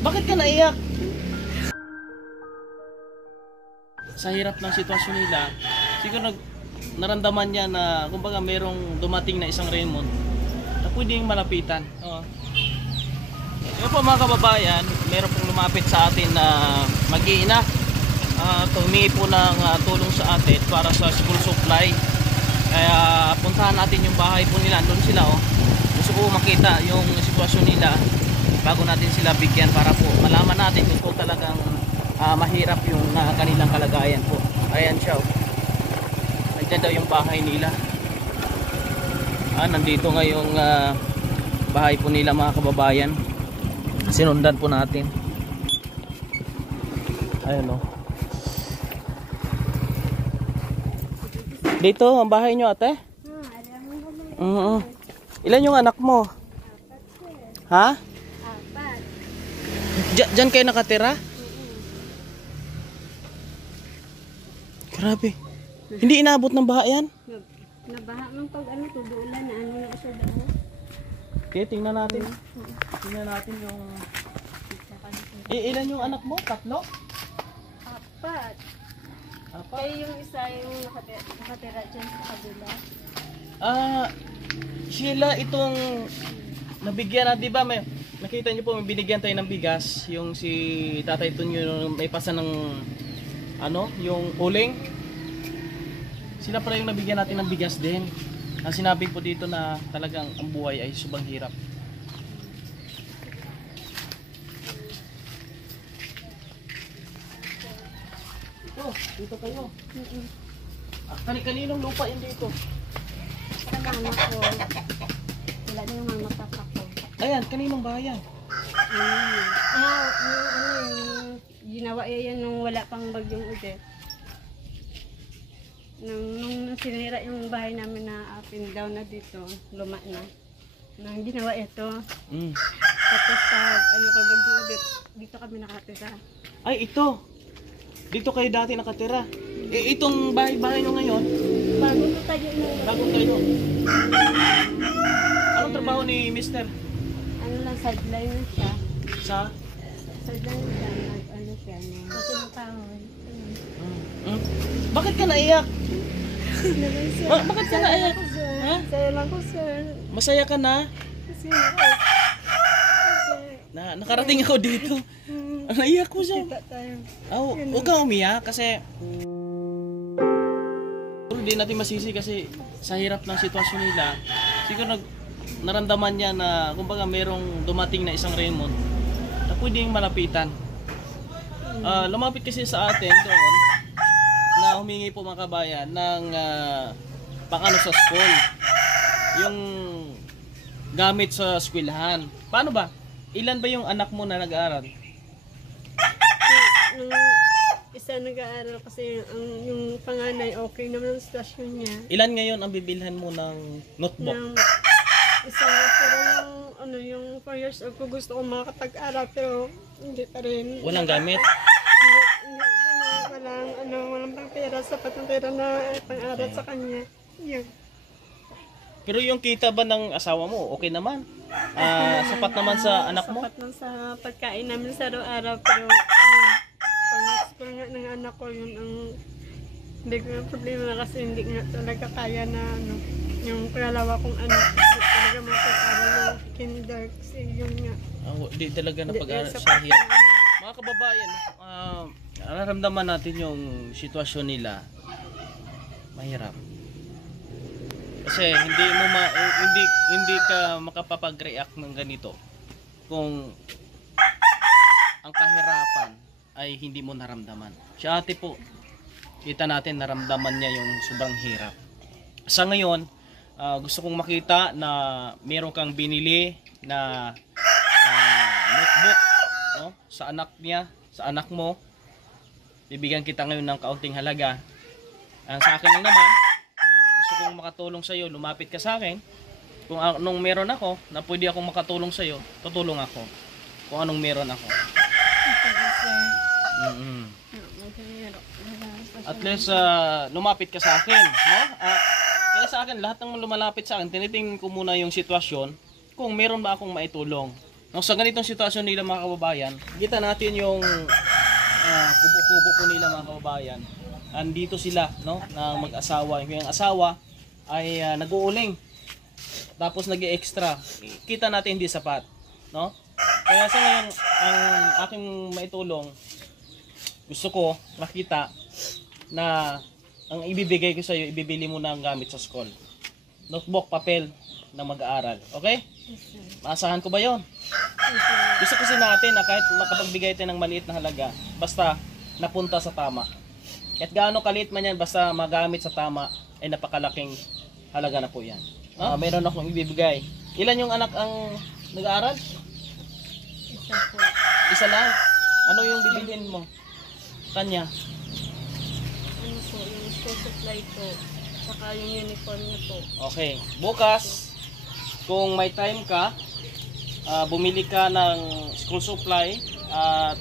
Bakit ka naiyak? Sa hirap ng sitwasyon nila, siguro naramdaman niya na kumbaga merong dumating na isang Raymond na pwedeng malapitan. Oo. Yun po mga kababayan, meron pong lumapit sa atin na mag-iina. Humingi po ng tulong sa atin para sa school supply. Kaya puntahan natin yung bahay po nila. Doon sila oh. Gusto ko makita yung sitwasyon nila bago natin sila bigyan para po malaman natin kung po talagang mahirap yung kanilang kalagayan po. Ayan siya oh. Nandiyan daw yung bahay nila. Nandito ngayong bahay po nila mga kababayan. Sinundan po natin. Ayan oh. Dito ang bahay nyo ate? Ilan yung anak mo? Ha? Apat. Diyan kayo nakatira? Grabe. Hindi inabot ng baha yan? Nabaha ng pag tubulan na ano na siya daw. Okay, tingnan natin. Tingnan natin yung... ilan yung anak mo? 3? Apat. Kaya yung isa yung nakatira dyan sa kabila. Sila itong nabigyan na, di ba? Nakita niyo po, may binigyan tayo ng bigas. Yung si Tatay Tunyo may pasa ng yung uling. Sila pala yung nabigyan natin ng bigas din. Ang sinabi po dito na talagang ang buhay ay subang hirap. Dito kayo. Kaninong lupa yun dito? Para mama ko. Wala na yung mama papa ko. Ayan, kaninong bayan? Ginawa yan nung wala pang bagyong Odette. Nung sinira yung bahay namin na up and down na dito, luma na. Nang ginawa ito. Tapos pag bagyong Odette, dito kami nakatira. Ay, ito. Dito kayo dati nakatira. Itong bahay-bahay nyo ngayon? Bago tayo na. Bago tayo. Anong trabaho ni Mister? Ano lang, sideline na siya. Sa? Sideline na siya. Ano siya, kasi ng kahoy. Bakit ka naiyak? Bakit ka naiyak? Ha? Saya lang ko, sir. Masaya ka na? Kasi nakarating ako dito. Naiyak ko siya. kita tayo. Huwag kang umiyak kasi hindi natin masisi kasi sa hirap ng sitwasyon nila, siguro naramdaman niya na kumbaga merong dumating na isang Raymond na pwedeng malapitan. Lumapit kasi sa atin doon na humingi po mga kabayan ng pang sa school. Yung gamit sa eskwelahan. Paano ba? Ilan ba yung anak mo na nag-aaral? Nung isa nag-aaral kasi yung panganay okay naman ang sitwasyon niya. Ilan ngayon ang bibilhan mo ng notebook? Isa pero yung 4 years old ko gusto ko makapag-aral pero hindi pa rin. Walang gamit? Walang pang pera, sapat ng pera na pang-aral sa kanya. Yun. Pero yung kita ba ng asawa mo, okay naman? Sapat naman sa anak mo? Sapat naman sa pagkain namin sa araw-araw pero pang-school nga ng anak ko yun ang hindi ko yung problema kasi hindi nga talaga kaya na yung pangalawa kong anak hindi talaga mapag-aral ng kinder kasi yun nga. Di talaga napag-aral sa hirap. Mga kababayan, nararamdaman natin yung sitwasyon nila. Mahirap. Kasi hindi ka makapapag-react ng ganito kung ang kahirapan ay hindi mo naramdaman. Si ate po, kita natin naramdaman niya yung sobrang hirap. Sa ngayon, gusto kong makita na meron kang binili na notebook sa anak niya, sa anak mo. Bibigyan kita ngayon ng kaunting halaga. Sa akin lang naman, gusto kong makatulong sa iyo, lumapit ka sa akin. Kung anong meron ako, na pwede akong makatulong sa iyo, tutulong ako. Kung anong meron ako. At least lumapit ka sa akin, no? Kaya sa akin, lahat ng lumalapit sa akin, tinitingnan ko muna yung sitwasyon kung meron ba akong maitulong. No, sa ganitong sitwasyon nila mga kababayan, kita natin yung kubo-kubo po nila mga kababayan. Andito sila, no, na mag-asawa. Yung asawa ay nag-uuling. Tapos nag-extra. Kita natin hindi sapat, no? Kaya sa ngayon, ang aking maitulong, gusto ko makita na ang ibibigay ko sa iyo, ibibili mo na ang gamit sa school. Notebook, papel na mag-aaral. Okay? Maasahan ko ba yon? Gusto kasi natin na kahit makapagbigay tayo ng maliit na halaga, basta napunta sa tama. At gaano kaliit man yan, basta magamit sa tama, ay napakalaking halaga na po yan. Meron akong ibibigay. Ilan yung anak ang nag-aaral? Isa po. Isa lang. Ano yung bibilhin mo? Kanya? Ano po, yung school supply po. Saka yung uniform niya po. Okay. Bukas, kung may time ka, bumili ka ng school supply at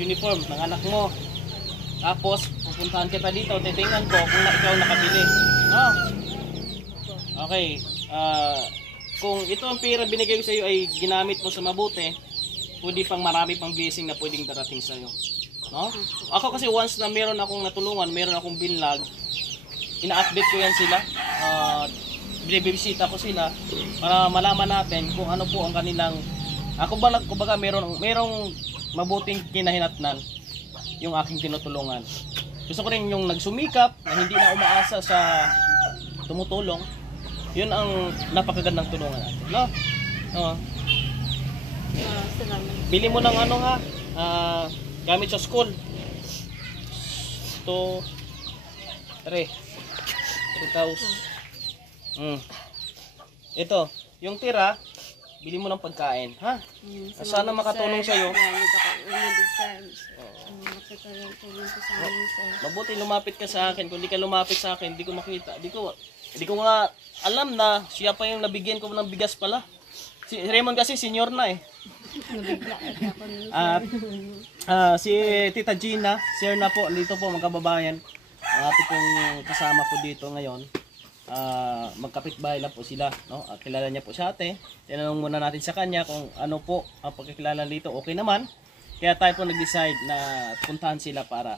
uniform ng anak mo. Tapos, pupuntahan kita dito, titingnan ko kung ikaw nakabili. No? Okay. Kung ito ang pera binigay ko sa iyo ay ginamit mo sa mabuti, pwede pang marami pang blessing na pwedeng darating sa iyo. No? Ako kasi once na meron akong natulungan, meron akong binlag, ina-update ko yan sila. Binibisita ko sila para malaman natin kung ano po ang kanilang kumbaga merong mabuting kinahinatnan yung aking tinutulungan. Gusto ko rin yung nagsumikap na hindi na umaasa sa tumutulong. Yun ang napakagandang tulungan natin, no? Salamat. Bili mo ng ano ha, gamit sa school. 3,000. Ito, yung tira, bili mo ng pagkain, ha? Sana makatulong sa iyo. Mabuti lumapit ka sa akin. Kung di ka lumapit sa akin, di ko makita. Di ko nga alam na siya pa yung nabigyan ko ng bigas pala. Si Raymond kasi senior na eh. Si Tita Gina, share na po dito po mga kababayan. Ang ating pong kasama po dito ngayon. Magkapitbahay lang po sila, no? Kilala niya po sa ate. Tinanong muna natin sa kanya kung ano po ang pagkakilala dito. Okay naman. Kaya tayo po nag-decide na puntahan sila para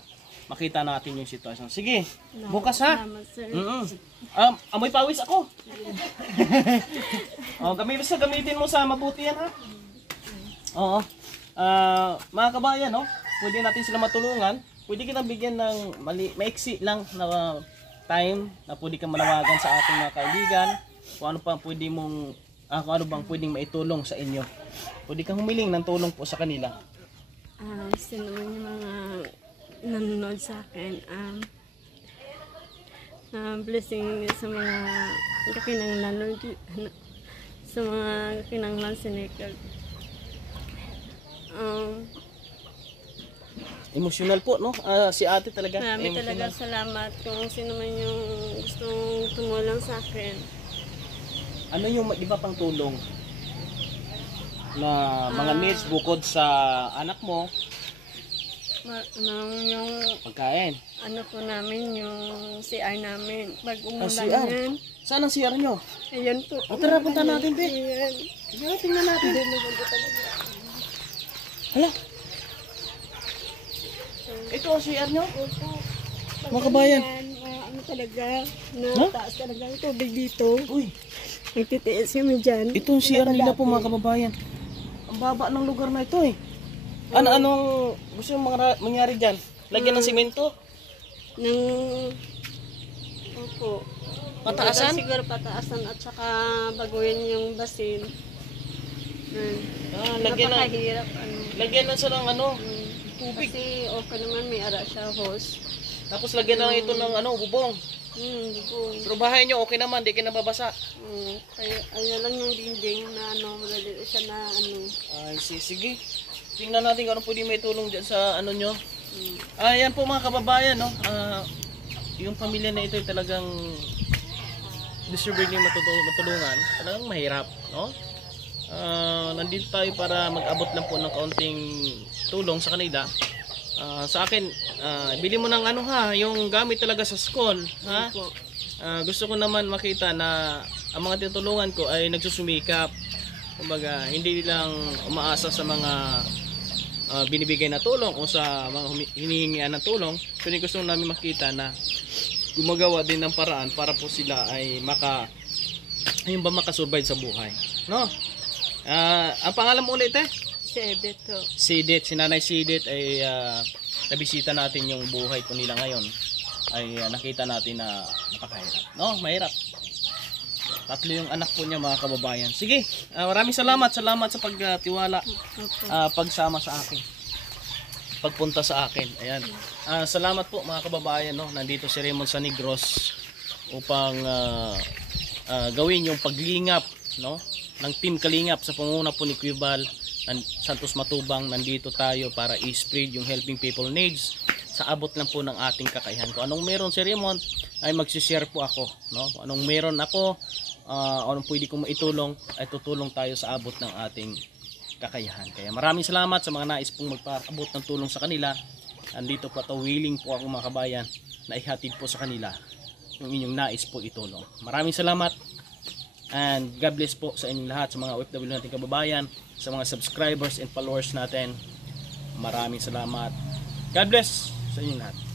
makita natin yung sitwasyon. Sige, bukas ha. Amoy pawis ako. Gamitin mo sa mabuti yan ha. Oo. Mga kabayan, no? Pwede natin sila matulungan. Pwede kita bigyan ng maiksi lang na time na pwede kang manawagan sa ating mga kaibigan. Kung ano bang pwedeng maitulong sa inyo. Pwede kang humiling ng tulong po sa kanila. Sino man yung mga nanonood sa akin, blessing sa mga kakinanglan sa mga kakinanglan sinikag. Emotional po, no? Si ate talaga. Marami talaga salamat kung sino man yung gustong tumulong sa akin. Ano yung iba pang tulong na mga needs bukod sa anak mo? Yung Pagkain. ano po namin, yung CR namin. Pag umulan CR? yan. Saan ang CR nyo? Ayan po. Tara, punta natin, te. Ayan. Tara, tingnan natin. Hala. Ito ang CR nyo? Opo. Mga kabayan. Ano talaga, na taas talaga yung tubig dito. Uy, Nagtitiis kami dyan. ito ang CR nila po mga kababayan. Ang baba ng lugar na ito eh. Anong gusto yung mangyari dyan? Lagyan ng simento? Opo. Pataasan? Siguro pataasan at saka baguhin yung basin. Lagyan ng Napakahirap. sa ng tubig. Kasi okay naman, may ara siya hose. Tapos lagyan na lang ito ng bubong. Bubong. Pero bahay nyo okay naman, di kayo nababasa. Kaya ano lang yung dingding na madali siya na Ay, sige. Tingnan natin kung ano pwede may tulong dyan sa nyo. Ayan po mga kababayan, no? Yung pamilya na ito ay talagang deserve niyo matulungan. Talagang mahirap, no? Nandito tayo para mag-abot lang po ng kaunting tulong sa kanila. Sa akin, bili mo ng yung gamit talaga sa school, ha? Gusto ko naman makita na ang mga tinutulungan ko ay nagsusumikap. Kumbaga, hindi lang umaasa sa mga binibigay na tulong o sa mga hinihingian ng tulong, kundi gusto namin makita na gumagawa din ng paraan para po sila ay makasurvive sa buhay. No? Ang pangalan mo ulit Si Edith to. Sidit, si Nanay Sidit ay nabisita natin yung buhay po nila ngayon. Ay nakita natin na napakahirap. No, mahirap. 3 yung anak po niya, mga kababayan. Sige, maraming salamat sa pagtiwala, pagsama sa akin, pagpunta sa akin. Ayan. Salamat po mga kababayan, no. Nandito si Raymond sa Negros upang gawin yung paglingap, no, ng Team Kalingap sa pangunguna po ni Quibal Santos Matubang. Nandito tayo para i-spread yung helping people needs sa abot lang po ng ating kakayahan. Kung anong meron si Raymond ay magsishare po ako, no. Kung anong meron ako, anong pwede kong maitulong, ay tutulong tayo sa abot ng ating kakayahan. Kaya maraming salamat sa mga nais pong magpaabot ng tulong sa kanila. Andito po at willing po ako mga kabayan na ihatid po sa kanila yung inyong nais po itulong. Maraming salamat and God bless po sa inyong lahat, sa mga OFW natin kababayan, sa mga subscribers and followers natin. Maraming salamat. God bless sa inyong lahat.